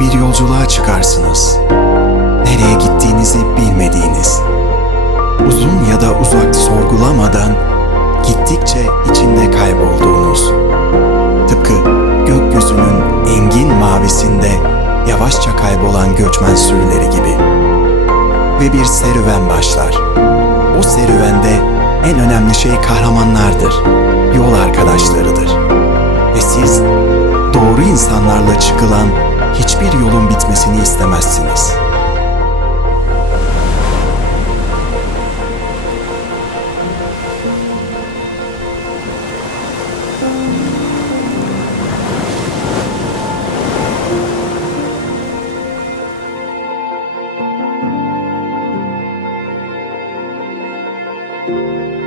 bir yolculuğa çıkarsınız. Nereye gittiğinizi bilmediğiniz. Uzun ya da uzak sorgulamadan gittikçe içinde kaybolduğunuz. Tıpkı gökyüzünün engin mavisinde yavaşça kaybolan göçmen sürüleri gibi. Ve bir serüven başlar. O serüvende en önemli şey kahramanlardır, yol arkadaşlarıdır. Ve siz doğru insanlarla çıkılan bilmesini istemezsiniz. Müzik